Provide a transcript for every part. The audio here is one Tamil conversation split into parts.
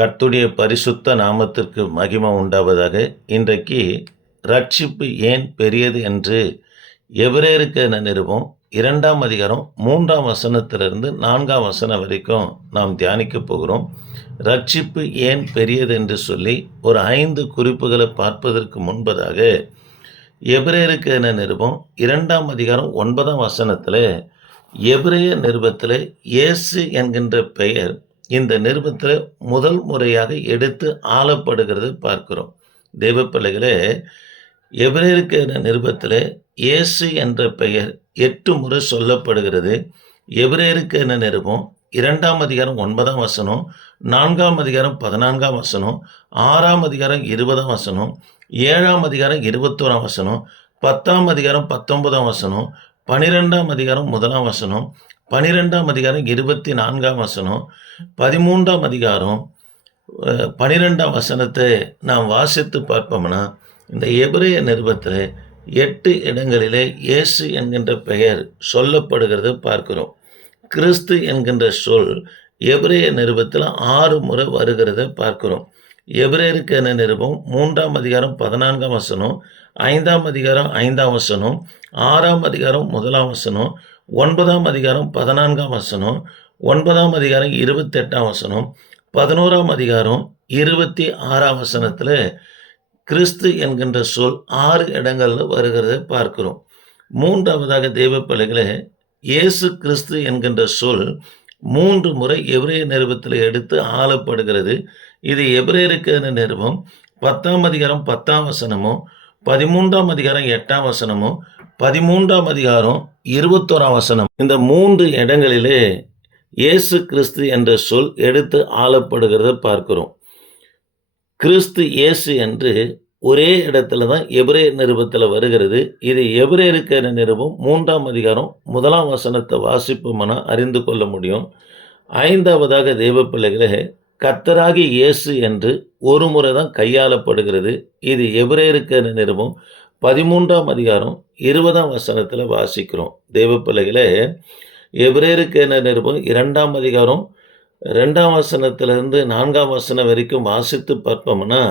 கர்த்துடைய பரிசுத்த நாமத்திற்கு மகிமை உண்டாவதாக இன்றைக்கு ரட்சிப்பு ஏன் பெரியது என்று எவரேருக்கு என நிருபம்? இரண்டாம் அதிகாரம் மூன்றாம் வசனத்திலிருந்து நான்காம் வசனம் வரைக்கும் நாம் தியானிக்க போகிறோம். ரட்சிப்பு ஏன் பெரியது என்று சொல்லி ஒரு ஐந்து குறிப்புகளை பார்ப்பதற்கு முன்பதாக எபிரேயருக்கு என நிருபம்? இரண்டாம் அதிகாரம் ஒன்பதாம் வசனத்தில் எபிரேய நிருபத்தில் இயேசு என்கின்ற பெயர் இந்த நிருபத்தில் முதல் முறையாக எடுத்து ஆளப்படுகிறது பார்க்கிறோம். தெய்வ பிள்ளைகளே எபிரேயருக்கு நிருபத்தில் இயேசு என்ற பெயர் எட்டு முறை சொல்லப்படுகிறது. எவரேருக்கு என்ன நிருபம் இரண்டாம் அதிகாரம் ஒன்பதாம் வசனம் நான்காம் அதிகாரம் பதினான்காம் வசனம் ஆறாம் அதிகாரம் இருபதாம் வசனம் ஏழாம் அதிகாரம் இருபத்தோராம் வசனம் பத்தாம் அதிகாரம் பத்தொன்பதாம் வசனம் பனிரெண்டாம் அதிகாரம் முதலாம் வசனம் பனிரெண்டாம் அதிகாரம் இருபத்தி நான்காம் வசனம் பதிமூன்றாம் அதிகாரம் பனிரெண்டாம் வசனத்தை நாம் வாசித்து பார்ப்போம்னா இந்த எபிரேய நிருபத்தில் எட்டு இடங்களிலே இயேசு என்கின்ற பெயர் சொல்லப்படுகிறது பார்க்கிறோம். கிறிஸ்து என்கின்ற சொல் எபிரேய நிருபத்தில் ஆறு முறை வருகிறத பார்க்கிறோம். எபிரேயருக்கு என்ன நிருபம்? மூன்றாம் அதிகாரம் பதினான்காம் வசனம் ஐந்தாம் அதிகாரம் ஐந்தாம் வசனம் ஆறாம் அதிகாரம் முதலாம் வசனம் ஒன்பதாம் அதிகாரம் பதினான்காம் வசனம் ஒன்பதாம் அதிகாரம் இருபத்தெட்டாம் வசனம் பதினோராம் அதிகாரம் இருபத்தி ஆறாம் வசனத்தில் கிறிஸ்து என்கின்ற சொல் ஆறு இடங்களில் வருகிறதை பார்க்கிறோம். மூன்றாவதாக தெய்வ பிள்ளைகளே இயேசு கிறிஸ்து என்கின்ற சொல் மூன்று முறை எபிரேய நிருபத்தில் எடுத்து ஆளப்படுகிறது. இது எபிரேயருக்கு என நிருபம். பத்தாம் அதிகாரம் பத்தாம் வசனமும் பதிமூன்றாம் அதிகாரம் எட்டாம் வசனமும் பதிமூன்றாம் அதிகாரம் இருபத்தோராம் வசனம். இந்த மூன்று இடங்களிலே இயேசு கிறிஸ்து என்ற சொல் எடுத்து ஆளப்படுகிறத பார்க்கிறோம். கிறிஸ்து இயேசு என்று ஒரே இடத்துல தான் எபிரே நிருபத்தில் வருகிறது. இது எபிரே இருக்கிற நிருபம் மூன்றாம் அதிகாரம் முதலாம் வசனத்தை வாசிப்போம்னா அறிந்து கொள்ள முடியும். ஐந்தாவதாக தெய்வ பிள்ளைகளே கத்தராகி இயேசு என்று ஒரு முறை தான் கையாளப்படுகிறது. இது எபிரே இருக்கிற நிருபம் பதிமூன்றாம் அதிகாரம் இருபதாம் வசனத்தில் வாசிக்கிறோம். தெய்வ பிள்ளைகளே எபிரேயருக்கு என்ன நிருபம்? இரண்டாம் அதிகாரம் ரெண்டாம் வசனத்திலிருந்து நான்காம் வசனம் வரைக்கும் வாசித்து பார்ப்போம்னா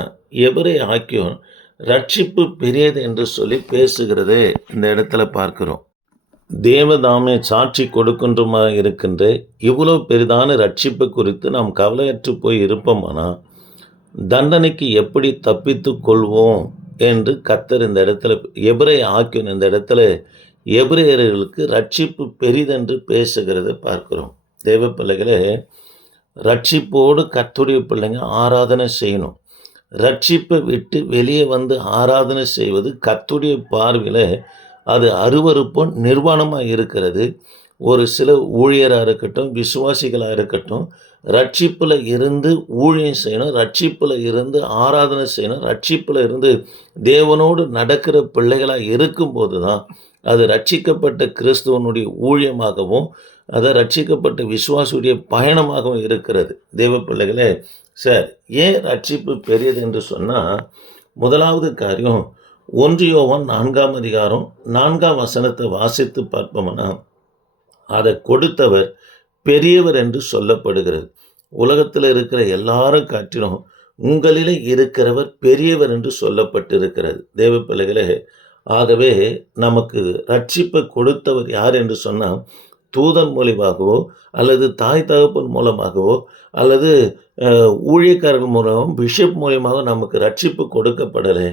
எபிரே ஆக்கியோன் ரட்சிப்பு பெரியது என்று சொல்லி பேசுகிறது இந்த இடத்துல பார்க்கிறோம். தேவதாமே சாட்சி கொடுக்கின்றமா இருக்கின்ற இவ்வளோ பெரிதான ரட்சிப்பு குறித்து நாம் கவலையற்று போய் இருப்போமானா தண்டனைக்கு எப்படி தப்பித்து கொள்வோம்? என்று கத்தர் இந்த இடத்துல எபிரே ஆக்கியோன் இந்த இடத்துல எபிரேயர்களுக்கு ரட்சிப்பு பெரிதென்று பேசுகிறதை பார்க்கிறோம். தேவ பிள்ளைகளை ரட்சிப்போடு கத்துடைய பிள்ளைங்க ஆராதனை செய்யணும். ரட்சிப்பை விட்டு வெளியே வந்து ஆராதனை செய்வது கத்துடைய பார்வையில் அது அருவருப்பும் நிர்வாணமாக இருக்கிறது. ஒரு சில ஊழியராக இருக்கட்டும் விசுவாசிகளாக இருக்கட்டும் ரட்சிப்பில் இருந்து ஊழியம் செய்யணும் ரட்சிப்பில் இருந்து ஆராதனை செய்யணும் ரட்சிப்பில் இருந்து தேவனோடு நடக்கிற பிள்ளைகளாக இருக்கும்போது தான் அது ரட்சிக்கப்பட்ட கிறிஸ்துவனுடைய ஊழியமாகவும் அதை ரட்சிக்கப்பட்ட விசுவாசுடைய பயணமாகவும் இருக்கிறது. தேவ பிள்ளைகளே சார் ஏன் ரட்சிப்பு பெரியது என்று சொன்னால் முதலாவது காரியம் ஒன்றியோவான் நான்காம் அதிகாரம் நான்காம் வசனத்தை வாசித்து பார்ப்போம்னா அதை கொடுத்தவர் பெரியவர் என்று சொல்லப்படுகிறது. உலகத்தில் இருக்கிற எல்லாரும் காட்டிலும் உங்களிலே இருக்கிறவர் பெரியவர் என்று சொல்லப்பட்டிருக்கிறது. தேவ பிள்ளைகளே ஆகவே நமக்கு ரட்சிப்பை கொடுத்தவர் யார் என்று சொன்னால் தூதன் மூலியமாகவோ அல்லது தாய் தகப்பன் மூலமாகவோ அல்லது ஊழியக்காரர்கள் மூலமும் பிஷப் மூலியமாக நமக்கு ரட்சிப்பு கொடுக்கப்படலை.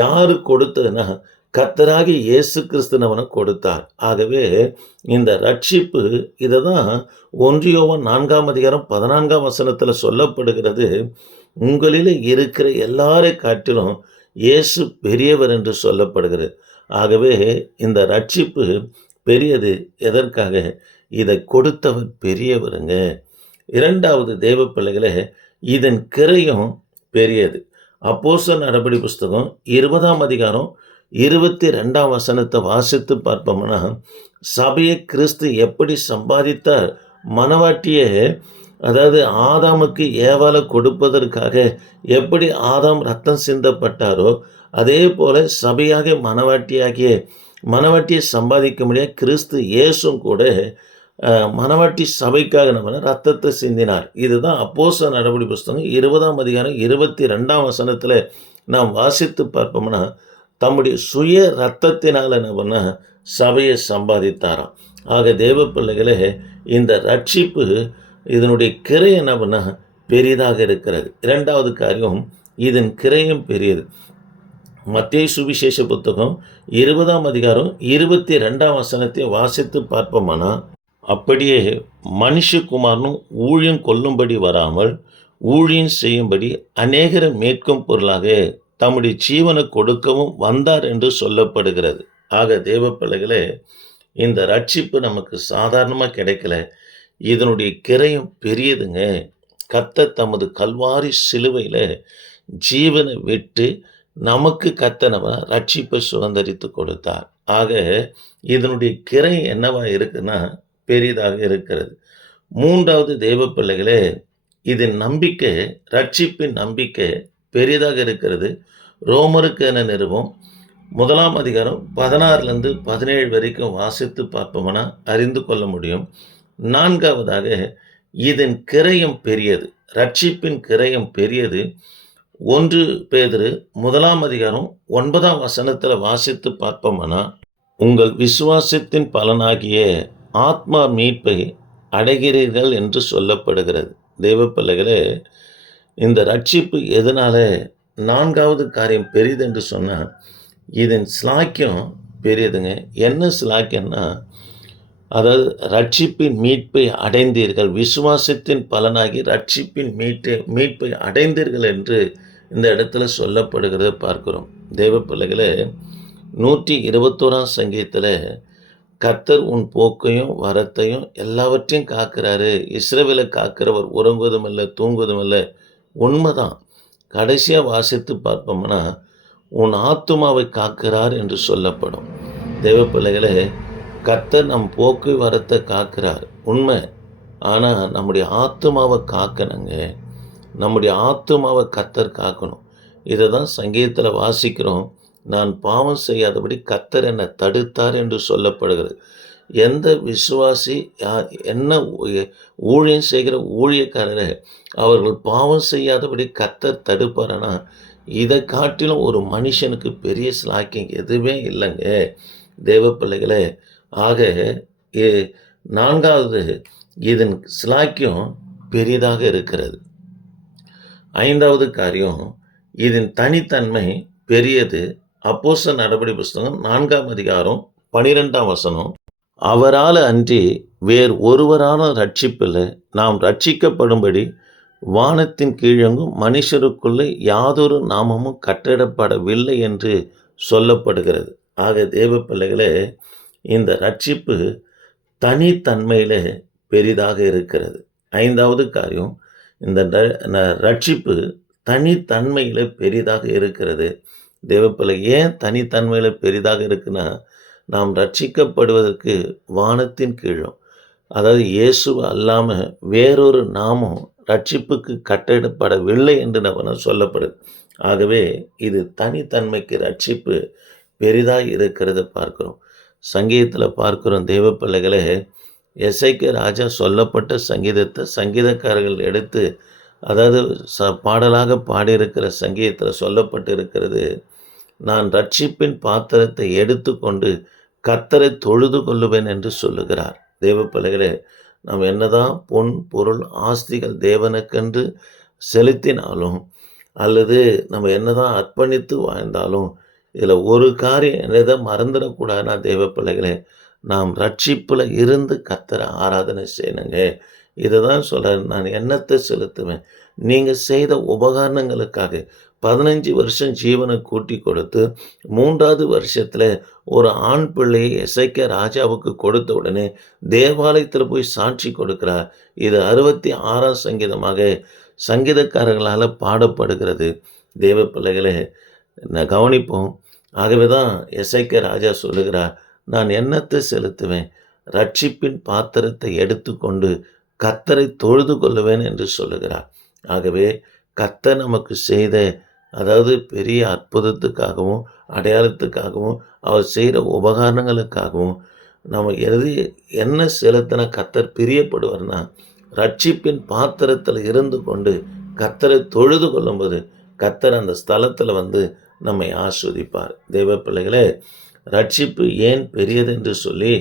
யாரு கொடுத்ததுன்னா கத்தராகி இயேசு கிறிஸ்துனவனை கொடுத்தார். ஆகவே இந்த ரட்சிப்பு இதை தான் ஒன்றியோவன் நான்காம் அதிகாரம் பதினான்காம் வசனத்தில் சொல்லப்படுகிறது. உங்களில் இருக்கிற எல்லாரை காட்டிலும் இயேசு பெரியவர் என்று சொல்லப்படுகிறது. ஆகவே இந்த ரட்சிப்பு பெரியது எதற்காக? இதை கொடுத்தவர் பெரியவருங்க. இரண்டாவது தேவ பிள்ளைகளே இதன் கிரையும் பெரியது. அப்போச நடபடி புஸ்தகம் இருபதாம் அதிகாரம் இருபத்தி ரெண்டாம் வசனத்தை வாசித்து பார்ப்போம்னா சபையை கிறிஸ்து எப்படி சம்பாதித்தார்? மனவாட்டியை அதாவது ஆதாமுக்கு ஏவால கொடுப்பதற்காக எப்படி ஆதாம் ரத்தம் சிந்தப்பட்டாரோ அதே போல் சபையாக மனவாட்டியாகிய மனவாட்டியை சம்பாதிக்க முடியாது கிறிஸ்து இயேசும் கூட மனவாட்டி சபைக்காக நம்ம ரத்தத்தை சிந்தினார். இதுதான் அப்போச நடவடி புஸ்தகம் இருபதாம் அதிகாரம் இருபத்தி ரெண்டாம் வசனத்தில் நாம் வாசித்து பார்ப்போம்னா தம்முடைய சுய ரத்தத்தினால் என்ன பண்ணால் சபையை சம்பாதித்தாராம். ஆக தேவ பிள்ளைகளே இந்த ரட்சிப்பு இதனுடைய கிரை என்ன பண்ணால் பெரிதாக இருக்கிறது. இரண்டாவது காரியம் இதன் கிரையும் பெரியது. மத்திய சுவிசேஷ புத்தகம் இருபதாம் அதிகாரம் இருபத்தி ரெண்டாம் வசனத்தை வாசித்து பார்ப்போமானா? அப்படியே மனுஷகுமாரனும் ஊழியம் கொல்லும்படி வராமல் ஊழியம் செய்யும்படி அநேகரை மேற்கும் பொருளாக தம்முடைய ஜீவனை கொடுக்கவும் வந்தார் என்று சொல்லப்படுகிறது. ஆக தேவ பிள்ளைகளே இந்த ரட்சிப்பு நமக்கு சாதாரணமாக கிடைக்கல. இதனுடைய கிரையும் பெரியதுங்க. கத்த தமது கல்வாரி சிலுவையில் ஜீவனை விட்டு நமக்கு கத்த ரட்சிப்பை சுதந்திரித்து கொடுத்தார். ஆக இதனுடைய கிரை என்னவா இருக்குன்னா பெரிதாக இருக்கிறது. மூன்றாவது தேவ பிள்ளைகளே இதன் நம்பிக்கை ரட்சிப்பின் நம்பிக்கை பெரியதாக இருக்கிறது. ரோமருக்கு என நிறுவம் முதலாம் அதிகாரம் பதினாறுலேருந்து பதினேழு வரைக்கும் வாசித்து பார்ப்போம்னா அறிந்து கொள்ள முடியும். நான்காவதாக இதன் கிரயம் பெரியது. ரட்சிப்பின் கிரயம் பெரியது. ஒன்று பேதுரு முதலாம் அதிகாரம் ஒன்பதாம் வசனத்தில் வாசித்து பார்ப்போம்னா உங்கள் விசுவாசத்தின் பலனாகிய ஆத்மா மீட்பை அடைகிறீர்கள் என்று சொல்லப்படுகிறது. தெய்வ பிள்ளைகளே இந்த ரட்சிப்பு எதனால நான்காவது காரியம் பெரியதுன்று சொன்னால் இதன் ஸ்லாக்கியம் பெரியதுங்க. என்ன ஸ்லாக்கியம்னா அதாவது ரட்சிப்பின் மீட்பை அடைந்தீர்கள். விசுவாசத்தின் பலனாகி ரட்சிப்பின் மீட்டை மீட்பை அடைந்தீர்கள் என்று இந்த இடத்துல சொல்லப்படுகிறத பார்க்கிறோம். தேவ பிள்ளைகளே நூற்றி இருபத்தோராம் சங்கீதத்தில் கத்தர் உன் போக்கையும் வரத்தையும் எல்லாவற்றையும் காக்கிறாரு. இஸ்ரவேலை காக்கிறவர் உறங்குவதும் இல்லை தூங்குவதும் இல்லை. உண்மைதான். கடைசியாக வாசித்து பார்ப்போம்னா உன் ஆத்துமாவை காக்கிறார் என்று சொல்லப்படும். தெய்வ பிள்ளைகளே கர்த்தர் நம் போக்கு வரத்தை காக்கிறார். உண்மை. ஆனால் நம்முடைய ஆத்துமாவை காக்கணுங்க. நம்முடைய ஆத்துமாவை கத்தர் காக்கணும். இதை தான் சங்கீதத்தில் வாசிக்கிறோம். நான் பாவம் செய்யாதபடி கத்தர் என்னை தடுத்தார் என்று சொல்லப்படுகிறது. எந்த விசுவாசி என்ன ஊழியம் செய்கிற ஊழியக்காரரை அவர்கள் பாவம் செய்யாதபடி கத்தர் தடுப்பாரனா? இதை காட்டிலும் ஒரு மனுஷனுக்கு பெரிய ஸ்லாக்கியம் எதுவுமே இல்லைங்க. தேவ பிள்ளைகளே ஆக நான்காவது இதன் ஸ்லாக்கியம் பெரிதாக இருக்கிறது. ஐந்தாவது காரியம் இதன் தனித்தன்மை பெரியது. அப்போச நடபடி புஸ்தகம் நான்காம் அதிகாரம் பனிரெண்டாம் வசனம். அவரால் அன்றி வேறு ஒருவரான ரட்சிப்பில் நாம் ரட்சிக்கப்படும்படி வானத்தின் கீழங்கும் மனுஷருக்குள்ளே யாதொரு நாமமும் கட்டிடப்படவில்லை என்று சொல்லப்படுகிறது. ஆக தேவ பிள்ளைகளே இந்த ரட்சிப்பு தனித்தன்மையில் பெரிதாக இருக்கிறது. ஐந்தாவது காரியம் இந்த ரட்சிப்பு தனித்தன்மையில் பெரிதாக இருக்கிறது. தேவப்பிள்ளை ஏன் தனித்தன்மையில் பெரிதாக இருக்குன்னா நாம் ரட்சிக்கப்படுவதற்கு வானத்தின் கீழும். அதாவது இயேசு அல்லாமல் வேறொரு நாமும் ரட்சிப்புக்கு கட்டிடப்படவில்லை என்று நம்ம சொல்லப்படுது. ஆகவே இது தனித்தன்மைக்கு ரட்சிப்பு பெரிதாக இருக்கிறத பார்க்கிறோம். சங்கீதத்தில் பார்க்கிறோம் தெய்வ பிள்ளைகளே எஸ்ஐக்கு ராஜா சொல்லப்பட்ட சங்கீதத்தை சங்கீதக்காரர்கள் எடுத்து அதாவது ச பாடலாக பாடியிருக்கிற சங்கீதத்தில் சொல்லப்பட்டு இருக்கிறது நான் ரட்சிப்பின் பாத்திரத்தை எடுத்துக்கொண்டு கத்தரை தொழுது கொள்ளுவேன் என்று சொல்லுகிறார். தேவ பிள்ளைகளே நாம் என்னதான் பொன் பொருள் ஆஸ்திகள் தேவனுக்கென்று செலுத்தினாலும் அல்லது நம்ம என்னதான் அர்ப்பணித்து வாழ்ந்தாலும் இதில் ஒரு காரியம் எதை மறந்துடக்கூடாதுன்னா தேவ பிள்ளைகளே நாம் ரட்சிப்பில் இருந்து கத்தரை ஆராதனை செய்யணுங்க. இதை தான் சொல்ல நான் எண்ணத்தை செலுத்துவேன். நீங்கள் செய்த உபகரணங்களுக்காக பதினஞ்சு வருஷம் ஜீவனை கூட்டி கொடுத்து மூன்றாவது வருஷத்தில் ஒரு ஆண் பிள்ளையை இசைக்க ராஜாவுக்கு கொடுத்த உடனே தேவாலயத்தில் போய் சாட்சி கொடுக்கிறார். இது அறுபத்தி ஆறாம் சங்கீதமாக சங்கீதக்காரர்களால் பாடப்படுகிறது. தேவ பிள்ளைகளை நான் கவனிப்போம். ஆகவே தான் இசைக்க ராஜா சொல்லுகிறார் நான் எண்ணத்தை செலுத்துவேன்? ரட்சிப்பின் பாத்திரத்தை எடுத்துக்கொண்டு கத்தரை தொழுது கொள்ளுவேன் என்று சொல்லுகிறார். ஆகவே கத்தர் நமக்கு செய்த அதாவது பெரிய அற்புதத்துக்காகவும் அடையாளத்துக்காகவும் அவர் செய்கிற உபகரணங்களுக்காகவும் நம்ம எது என்ன செலுத்தின கத்தர் பிரியப்படுவார்னா ரட்சிப்பின் பாத்திரத்தில் இருந்து கொண்டு கத்தரை தொழுது கொள்ளும்போது கத்தர் அந்த ஸ்தலத்தில் வந்து நம்மை ஆஸ்வதிப்பார். தெய்வ பிள்ளைகளே ரட்சிப்பு ஏன் பெரியது என்று சொல்லி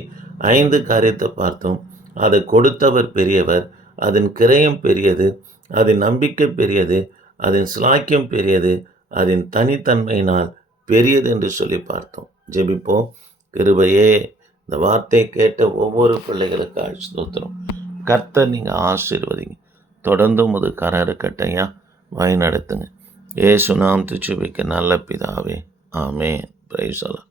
ஐந்து காரியத்தை பார்த்தோம். அதை கொடுத்தவர் பெரியவர் அதன் கிரயம் பெரியது அதன் நம்பிக்கை பெரியது அதன் சிலாக்கியம் பெரியது அதன் தனித்தன்மையினால் பெரியது என்று சொல்லி பார்த்தோம். ஜெபிப்போம். கிருபையே இந்த வார்த்தை கேட்ட ஒவ்வொரு பிள்ளைகளுக்கு ஸ்தோத்திரம் கர்த்தர் நீங்கள் ஆசீர்வதிங்க. தொடர்ந்து முது கரம் இருக்கட்டையா வழி நடத்துங்க. ஏசு நாம் துச்சுபிக்க நல்ல பிதாவே. ஆமே பிரைசலாம்